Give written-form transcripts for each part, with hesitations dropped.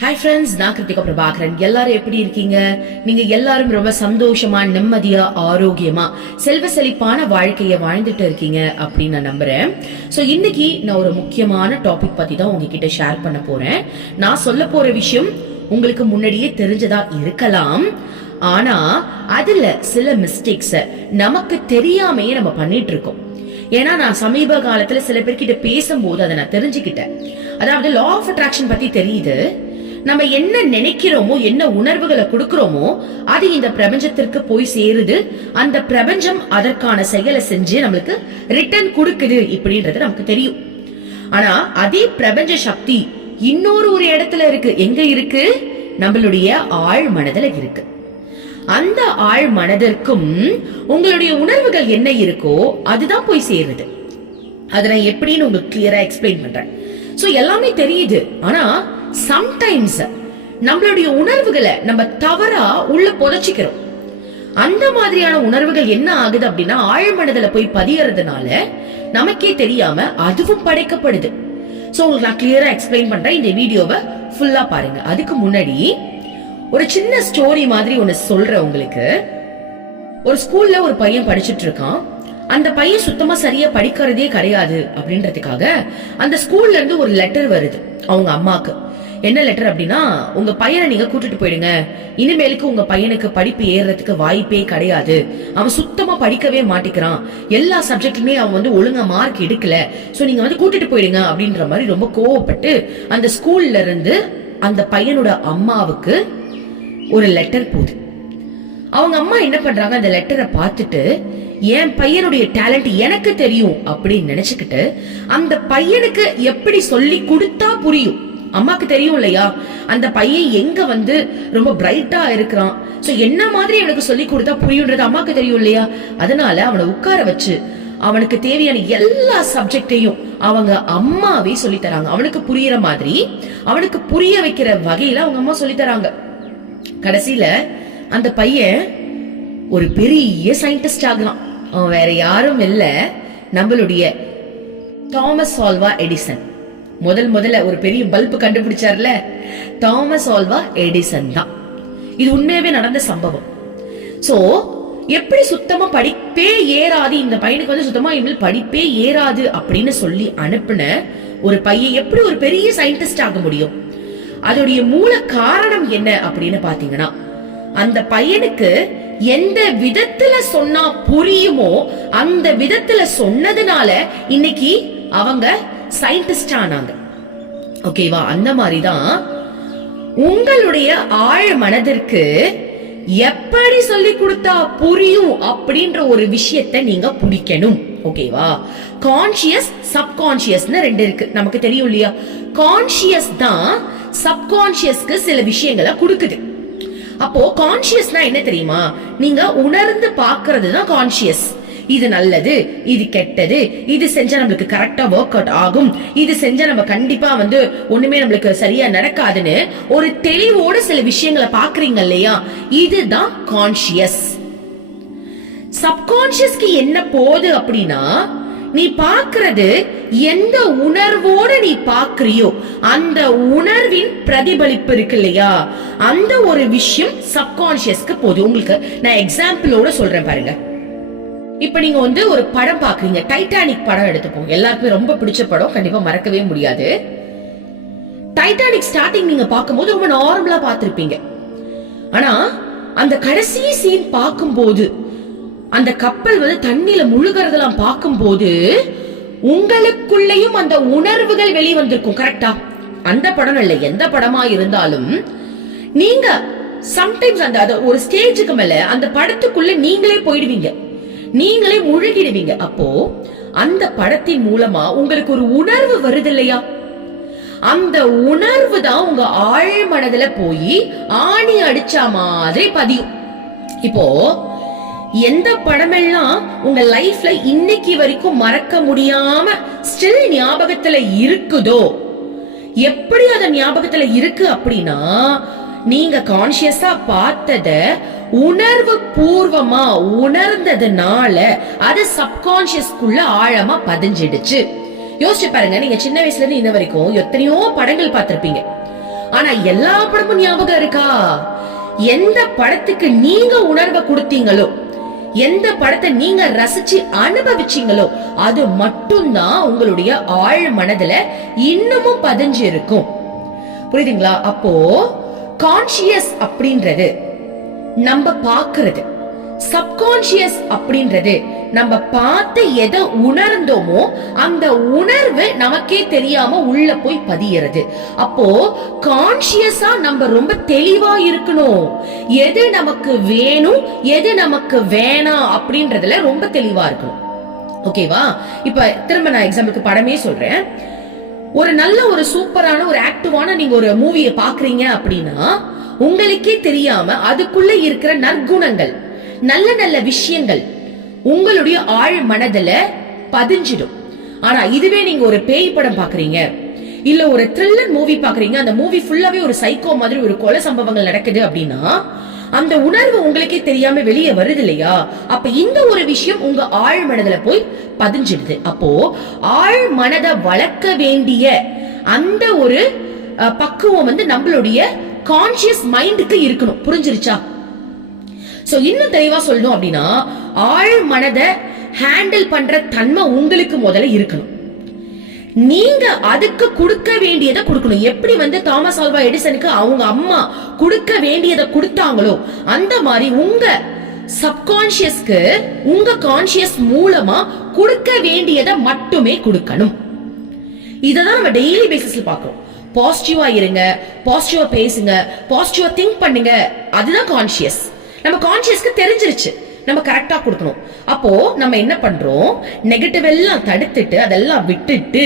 Hi friends, நான் கிருத்திகா பிரபாகரன். எல்லாரும் எப்படி இருக்கீங்க? நீங்க எல்லாரும் ரொம்ப சந்தோஷமா, நிம்மதியா, ஆரோக்கியமா, செல்வ செழிப்பான வாழ்க்கைய வாழ்ந்துட்டு இருக்கீங்க அப்படின்னு நான் நம்புறேன். சோ இன்னைக்கு நான் ஒரு முக்கியமான டாபிக் பத்தி தான் உங்ககிட்ட ஷேர் பண்ண போறேன். நான் சொல்ல போற விஷயம் உங்களுக்கு முன்னாடியே தெரிஞ்சதா இருக்கலாம். ஆனா அதுல சில மிஸ்டேக்ஸ நமக்கு தெரியாமையே நம்ம பண்ணிட்டு இருக்கோம். ஏன்னா நான் சமீப காலத்துல சில பேர்கிட்ட பேசும்போது அதை நான் தெரிஞ்சுக்கிட்டேன். அதாவது லா ஆஃப் அட்ராக்ஷன் பத்தி தெரியுது. நம்ம என்ன நினைக்கிறோமோ, என்ன உணர்வுகளை கொடுக்கிறோமோ, அது இந்த பிரபஞ்சத்திற்கு போய் சேருது. அந்த பிரபஞ்சம் அதற்கான செயலை செஞ்சு நம்மளுக்கு ரிட்டர்ன் கொடுக்குது இப்படின்றது நமக்கு தெரியும். ஆனா அதே பிரபஞ்ச சக்தி இன்னொரு இடத்துல இருக்கு. எங்க இருக்கு? நம்மளுடைய ஆழ் மனதுல இருக்கு. அந்த ஆழ் மனதிற்கும் உங்களுடைய உணர்வுகள் என்ன இருக்கோ அதுதான் போய் சேருது. அதை நான் எப்படின்னு உங்களுக்கு கிளியரா எக்ஸ்பிளைன் பண்றேன். சோ எல்லாமே தெரியுது. ஆனா சம்டைம்ஸ் நம்மளுடைய உணர்வுகளை நம்ம தவறா உள்ள புதைச்சிக்கிறோம். அந்த மாதிரியான உணர்வுகள் என்ன ஆகுது அப்படின்னா ஆழ்மனதுல போய் பதியறதுனால நமக்கே தெரியாம அதுவும் படைக்கப்படுது. சோ உங்களுக்கு நான் கிளியரா எக்ஸ்பிளைன் பண்றேன். இந்த வீடியோவை ஃபுல்லா பாருங்க. அதுக்கு முன்னாடி ஒரு சின்ன ஸ்டோரி மாதிரி ஒன்னு சொல்றேன் உங்களுக்கு. ஒரு ஸ்கூல்ல ஒரு பையன் படிச்சிட்டு இருக்கான். அந்த பையன் சுத்தமா சரியா படிக்கிறதே கிடையாது அப்படின்றதுக்காக அந்த ஸ்கூல்ல இருந்து ஒரு லெட்டர் வருது அவங்க அம்மாக்கு. என்ன லெட்டர் அப்படின்னா, உங்க பையனை நீங்க கூட்டிட்டு போயிடுங்க, இனிமேலுக்கு உங்க பையனுக்கு படிப்பு ஏறதுக்கு வாய்ப்பே கிடையாது, அவன் சுத்தமா படிக்கவே மாட்டிக்கிறான், எல்லா சப்ஜெக்ட்லயுமே அவன் ஒழுங்கா மார்க் எடுக்கல, சோ நீங்க கூட்டிட்டு போயிடுங்க அப்படின்ற மாதிரி ரொம்ப கோவப்பட்டு அந்த ஸ்கூல்ல இருந்து அந்த பையனோட அம்மாவுக்கு ஒரு லெட்டர் போகுது. அவங்க அம்மா என்ன பண்றாங்க, அந்த லெட்டரை பார்த்துட்டு என் பையனுடைய டேலண்ட் எனக்கு தெரியும் அப்படின்னு நினைச்சுக்கிட்டு அந்த பையனுக்கு எப்படி சொல்லி கொடுத்தா புரியும். அம்மாக்கு தெரியும் இல்லையா, அந்த பையன் எங்க ரொம்ப பிரைட்டா இருக்கிறான், சோ என்ன மாதிரி அவனுக்கு சொல்லி கொடுத்தா புரியும்ன்றது அம்மாக்கு தெரியும் இல்லையா. அதனால அவனை உட்கார வச்சு அவனுக்கு தேவையான எல்லா சப்ஜெக்டையும் அவங்க அம்மாவே சொல்லி தராங்க. அவனுக்கு புரியுற மாதிரி, அவனுக்கு புரிய வைக்கிற வகையில அவங்க அம்மா சொல்லி தராங்க. கடைசியில அந்த பையன் ஒரு பெரிய சயின்டிஸ்ட் ஆகலாம். அவன் வேற யாரும் இல்ல, நம்மளுடைய தாமஸ் ஆல்வா எடிசன். முதல்ல ஒரு பெரிய பல்பு கண்டுபிடிச்சார்ல, தாமஸ் ஆல்வா எடிசன் தான். இது உண்மையாவே நடந்த சம்பவம். சோ எப்படி சுத்தமா படிப்பே ஏறாது இந்த பையனுக்கு சுத்தமா இனிமேல் படிப்பே ஏறாது அப்படின்னு சொல்லி அனுப்புன ஒரு பையன் எப்படி ஒரு பெரிய சயின்டிஸ்ட் ஆக முடியும்? அதோடைய மூல காரணம் என்ன அப்படின்னு பாத்தீங்கன்னா, அந்த பையனுக்கு எந்த விதத்துல சொன்னா புரியுமோ அந்த விதத்துல சொன்னதுனால இன்னைக்கு அவங்க சயின்டிஸ்ட் ஆனாங்க. ஓகேவா? அந்த மாதிரிதான் உங்களுடைய ஆழ் மனதிற்கு எப்படி சொல்லி கொடுத்தா புரியும் அப்படின்ற ஒரு விஷயத்தை நீங்க பிடிக்கணும். ஓகேவா? கான்சியஸ், சப்கான்சியஸ்னு ரெண்டு இருக்கு, நமக்கு தெரியும் இல்லையா. கான்சியஸ் தான் சப்கான்சியஸ்க்கு சில விஷயங்களை கொடுக்குது. அப்போ கான்சியஸ்னா என்ன தெரியுமா? நீங்க உணர்ந்து பாக்குறது தான் கான்சியஸ். இது நல்லது, இது கெட்டது, இது செஞ்சா நம்மளுக்கு கரெக்டா ஒர்க் அவுட் ஆகும், இது செஞ்சா நம்ம கண்டிப்பா ஒண்ணுமே நம்மளுக்கு சரியா நடக்காதுன்னு ஒரு தெளிவோட சில விஷயங்களை பாக்குறீங்க இல்லையா, இதுதான் கான்சியஸ். சப்கான்சியஸ்க்கு என்ன போகுது அப்படின்னா, நீ பாக்குறது எந்த உணர்வோட நீ பாக்குறியோ அந்த உணர்வின் பிரதிபலிப்பு இருக்கு இல்லையா, அந்த ஒரு விஷயம் சப்கான்சியஸ்க்கு போகுது. உங்களுக்கு நான் எக்ஸாம்பிளோட சொல்றேன் பாருங்க. இப்ப நீங்க ஒரு படம் பாக்குறீங்க, டைட்டானிக் படம் எடுத்துப்போம். எல்லாருக்குமே ரொம்ப பிடிச்ச படம், கண்டிப்பா மறக்கவே முடியாது. டைட்டானிக் ஸ்டார்டிங் நீங்க பாக்கும்போது ரொம்ப நார்மலா பாத்திருப்பீங்க. ஆனா அந்த கடைசி சீன் பார்க்கும்போது, அந்த கப்பல் தண்ணியில முழுகிறதெல்லாம் பார்க்கும்போது உங்களுக்குள்ளேயும் அந்த உணர்வுகள் வெளியே வந்திருக்கும். கரெக்டா? அந்த படம் இல்ல, எந்த படமா இருந்தாலும் நீங்க சம்டைம்ஸ் அந்த ஒரு ஸ்டேஜுக்கு மேல அந்த படத்துக்குள்ள நீங்களே போயிடுவீங்க, நீங்களே முழுகிடுவீங்க. அப்போ அந்த படத்தின் மூலமா உங்களுக்கு ஒரு உணர்வு வருது இல்லையா, அந்த உணர்வு தான் உங்க ஆழ் மனதுல போய் ஆணி அடிச்சா மாதிரி பதியும். இப்போ எந்த படமெல்லாம் உங்க லைஃப்ல இன்னைக்கு வரைக்கும் மறக்க முடியாம ஸ்டில் ஞாபகத்துல இருக்குதோ, எப்படி அத ஞாபகத்துல இருக்கு அப்படின்னா, நீங்க கான்சியஸா பார்த்தத உணர்வு பூர்வமா உணர்ந்ததுனால அது சப்கான்சியஸ்குள்ள ஆழமா பதிஞ்சிடுச்சு. யோசிச்சு பாருங்க, நீங்க சின்ன வயசுல இருந்து இன்ன வரைக்கும் எத்தனையோ படங்கள் பார்த்திருப்பீங்க. ஆனா எல்லா படமும் ஞாபகம் இருக்கா? எந்த படத்துக்கு நீங்க உணர்வை கொடுத்தீங்களோ, எந்த படத்தை நீங்க ரசிச்சு அனுபவிச்சீங்களோ அது மட்டும்தான் உங்களுடைய ஆழ் மனதுல இன்னமும் பதிஞ்சு இருக்கும். புரியுதுங்களா? அப்போ கான்சியஸ் அப்படின்றது நம்ம பாக்குறது, சப்கான்சியஸ் அப்படின்றது நம்ம பார்த்து எதை உணர்ந்தோமோ அந்த உணர்வு நமக்கே தெரியாம உள்ள போய் பதியறது. அப்போ கான்சியஸா நம்ம ரொம்ப தெளிவா இருக்கணும். எது நமக்கு வேணும், எது நமக்கு வேணாம் அப்படின்றதுல ரொம்ப தெளிவா இருக்கணும். ஓகேவா? இப்ப திரும்ப நான் எக்ஸாம்பிளுக்கு படமே சொல்றேன். ஒரு நல்ல ஒரு சூப்பரான ஒரு ஆக்டிவான நீங்க ஒரு மூவியை பாக்குறீங்க அப்படின்னா உங்களுக்கே தெரியாம அதுக்குள்ள இருக்கிற நற்குணங்கள், நல்ல நல்ல விஷயங்கள் உங்களுடைய ஆழ் மனதுல பதிஞ்சிடும். ஆனா இதுவே நீங்க ஒரு பேய் படம் பாக்குறீங்க, இல்ல ஒரு த்ரில்லர் மூவி பாக்குறீங்க, அந்த மூவி ஃபுல்லாவே ஒரு சைக்கோ மாதிரி ஒரு கொலை சம்பவங்கள் நடக்குது அப்படின்னா அந்த உணர்வு உங்களுக்கே தெரியாம வெளியே வருது இல்லையா? அப்ப இந்த ஒரு விஷயம் உங்க ஆழ் மனதுல போய் பதிஞ்சிடுது. அப்போ ஆழ் மனதை வளர்க்க வேண்டிய அந்த ஒரு பக்குவம் நம்மளுடைய கான்சியஸ் மைண்டுக்கு இருக்கணும். புரிஞ்சிருச்சா? சோ இன்னும் தெளிவா சொல்லணும் அப்படின்னா ஆழ் மனதை ஹேண்டில் பண்ற தன்மை உங்களுக்கு முதல்ல இருக்கணும். நீங்க அதுக்கு கொடுக்க வேண்டியதை கொடுக்கணும். எப்படி தாமஸ் ஆல்வா எடிசனுக்கு அவங்க அம்மா கொடுக்க வேண்டியதை கொடுத்தாங்களோ அந்த மாதிரி உங்க சப்கான்சியஸ்க்கு உங்க கான்சியஸ் மூலமா கொடுக்க வேண்டியதை மட்டுமே கொடுக்கணும். இததான் நம்ம டெய்லி பேசிஸ்ல பாக்குறோம். பாசிட்டிவா இருங்க, பாசிட்டிவா பேசுங்க, பாசிட்டிவா திங்க் பண்ணுங்க. அதுதான் கான்சியஸ். நம்ம கான்சியஸ்க்கு தெரிஞ்சிருச்சு, நம்ம கரெக்டா கொடுக்கணும். அப்போ நம்ம என்ன பண்றோம், நெகட்டிவ் எல்லாம் தடுத்துட்டு அதெல்லாம் விட்டுட்டு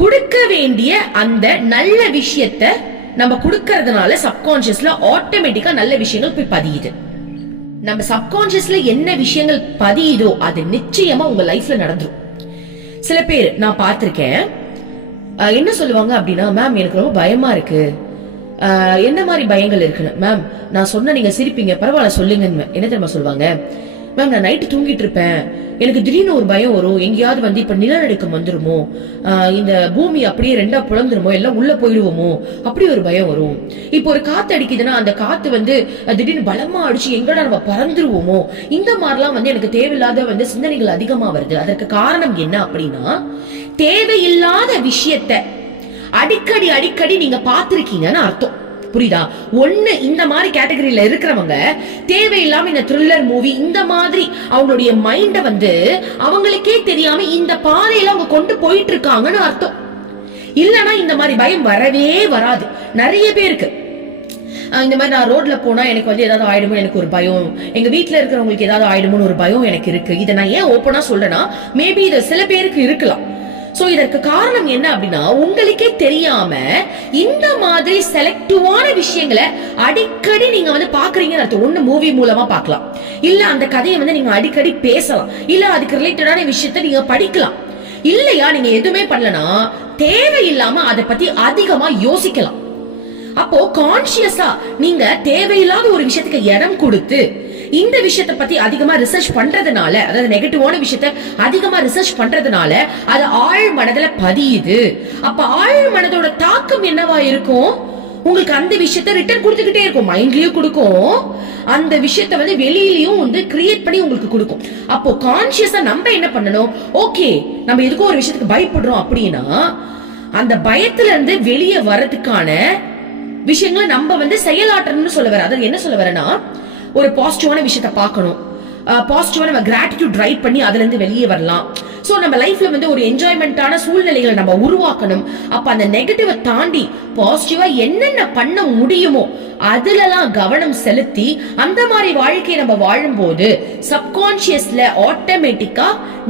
கொடுக்க வேண்டிய அந்த நல்ல விஷயத்த நம்ம கொடுக்கறதுனால சப்கான்சியஸ்ல ஆட்டோமேட்டிக்கா நல்ல விஷயங்கள் போய் பதியுது. நம்ம சப்கான்சியஸ்ல என்ன விஷயங்கள் பதியுதோ அது நிச்சயமா உங்க லைஃப்ல நடந்துரும். சில பேர் நான் பார்த்திருக்கேன், என்ன சொல்லுவாங்க அப்படின்னா, மேம் எனக்கு ரொம்ப பயமா இருக்கு. என்ன மாதிரி பயங்கள் இருக்குன்னு, மேம் நான் சொன்ன நீங்க சிரிப்பீங்க, பரவாயில்ல சொல்லுங்க. என்ன தெரியுமா சொல்லுவாங்க, மேம் நான் நைட்டு தூங்கிட்டு இருப்பேன், எனக்கு திடீர்னு ஒரு பயம் வரும், எங்கேயாவது இப்ப நிலநடுக்கம் வந்துருமோ, இந்த பூமி அப்படியே ரெண்டா புலந்துருமோ, எல்லாம் உள்ள போயிடுவோமோ, அப்படி ஒரு பயம் வரும். இப்போ ஒரு காத்து அடிக்குதுன்னா அந்த காத்து திடீர்னு பலமா அடிச்சு எங்கடா நம்ம பறந்துருவோமோ, இந்த மாதிரிலாம் எனக்கு தேவையில்லாத சிந்தனைகள் அதிகமா வருது. அதற்கு காரணம் என்ன அப்படின்னா, தேவையில்லாத விஷயத்த அடிக்கடி அடிக்கடி நீங்க பாத்திருக்கீங்கன்னு அர்த்தம். புரியுதா? ஒண்ணு இந்த மாதிரி கேட்டகரியில இருக்கிறவங்க தேவையில்லாம இந்த த்ரில்லர் மூவி இந்த மாதிரி அவங்களுடைய மைண்ட அவங்களுக்கே தெரியாம இந்த பாதையில அவங்க கொண்டு போயிட்டு இருக்காங்கன்னு அர்த்தம். இல்லனா இந்த மாதிரி பயம் வரவே வராது. நிறைய பேருக்கு இந்த மாதிரி நான் ரோட்ல போனா எனக்கு ஏதாவது ஆயிடுமோ எனக்கு ஒரு பயம், எங்க வீட்டுல இருக்கிறவங்களுக்கு ஏதாவது ஆயிடுமோன்னு ஒரு பயம் எனக்கு இருக்கு. இதை நான் ஏன் ஓப்பனா சொல்றேன்னா, மேபி இது சில பேருக்கு இருக்கலாம். சோ இதற்கு காரணம் என்ன அப்படின்னா, உங்களுக்கே தெரியாம இந்த மாதிரி செலக்டிவான விஷயங்களை அடிக்கடி நீங்க பாக்குறீங்கன்னு அர்த்தம். ஒண்ணு மூவி மூலமா பார்க்கலாம், இல்ல அந்த கதையை நீங்க அடிக்கடி பேசலாம், இல்ல அதுக்கு ரிலேட்டடான விஷயத்த நீங்க படிக்கலாம். இல்லையா நீங்க எதுவுமே பண்ணலனா தேவையில்லாம அதை பத்தி அதிகமா யோசிக்கலாம். அப்போ கான்சியஸா நீங்க தேவையில்லாத ஒரு விஷயத்துக்கு இடம் கொடுத்து இந்த விஷயத்தை பத்தி அதிகமா ரிசர்ச் பண்றதுனால, அதாவது நெகட்டிவான விஷயத்த அதிகமா ரிசர்ச் பண்றதுனால அது ஆழ் மனதுல பதியுது. அப்ப ஆழ் மனதோட தாக்கம் என்னவா இருக்கும், உங்களுக்கு அந்த விஷயத்த ரிட்டர்ன் கொடுத்துக்கிட்டே இருக்கும். மைண்ட்லயும் கொடுக்கும், அந்த விஷயத்த வெளியிலயும் கிரியேட் பண்ணி உங்களுக்கு கொடுக்கும். அப்போ கான்சியஸா நம்ம என்ன பண்ணணும், ஓகே நம்ம எதுக்கோ ஒரு விஷயத்துக்கு பயப்படுறோம் அப்படின்னா அந்த பயத்துல இருந்து வெளியே வர்றதுக்கான விஷயங்களை நம்ம செயலாற்றணும்னு சொல்ல வர. அதாவது என்ன சொல்ல வரேன்னா, ஒரு பாசிட்டிவான விஷயத்த பார்க்கணும், பாசிட்டிவா நம்ம கிராட்டிடியூட் ரைட் பண்ணி அதுல இருந்து வெளியே வரலாம். சோ நம்ம லைஃப்ல ஒரு என்ஜாய்மெண்டான சூழ்நிலைகளை நம்ம உருவாக்கணும். அப்ப அந்த நெகட்டிவ தாண்டி பாசிட்டிவா என்னென்ன பண்ண முடியுமோ அதுலலாம் கவனம் செலுத்தி அந்த மாதிரி வாழ்க்கையை நம்ம வாழும்போது சப்கான்சியஸ்ல ஆட்டோமேட்டிக்கா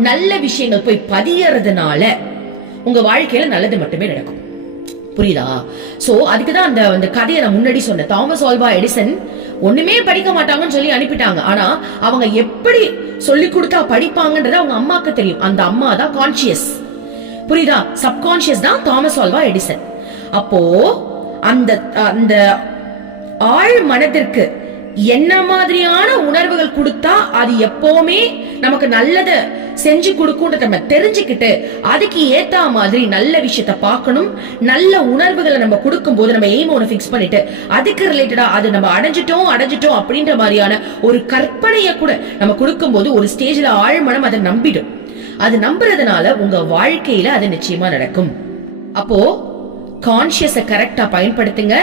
நல்ல விஷயங்கள் போய் பதியறதுனால உங்க வாழ்க்கையில நல்லது மட்டுமே நடக்கும். புரியுதா? சோ அதுக்குதான் அந்த கதையை நான் முன்னாடி சொன்னேன். தாமஸ் ஆல்வா எடிசன் ஒண்ணுமே படிக்க மாட்டாங்கன்னு சொல்லி அனுப்பிட்டாங்க. ஆனா அவங்க எப்படி சொல்லி கொடுத்தா படிப்பாங்கன்றது அவங்க அம்மாக்கு தெரியும். அந்த அம்மா தான் கான்சியஸ். புரியுதா? சப்கான்சியஸ் தான் தாமஸ் ஆல்வா எடிசன். அப்போ அந்த ஆழ் மனதிற்கு என்ன மாதிரியான உணர்வுகள் கொடுத்தா அது எப்பவுமே நமக்கு நல்லத செஞ்சு கொடுக்கும்ன்றத நம்ம தெரிஞ்சுக்கிட்டு அதுக்கு ஏத்த மாதிரி நல்ல விஷயத்த பார்க்கணும். நல்ல உணர்வுகளை நம்ம கொடுக்கும் போது நம்ம எய்ம் ஒன்று ஃபிக்ஸ் பண்ணிட்டு அதுக்கு ரிலேட்டடா அது நம்ம அடைஞ்சிட்டோம் அப்படின்ற மாதிரியான ஒரு கற்பனையை கூட நம்ம கொடுக்கும் போது ஒரு ஸ்டேஜ்ல ஆழ்மனம் அதை நம்பிடும். அது நம்புறதுனால உங்க வாழ்க்கையில அது நிச்சயமா நடக்கும். அப்போ கான்சியஸ கரெக்டா பயன்படுத்துங்க.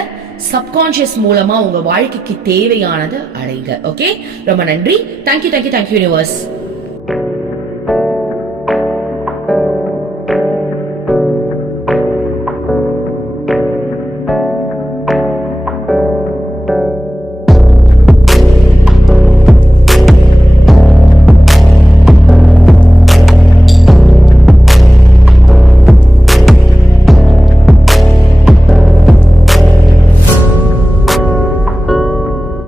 சப்கான்சியஸ் மூலமா உங்க வாழ்க்கைக்கு தேவையானது அடைங்க. ஓகே, ரொம்ப நன்றி. Thank you universe.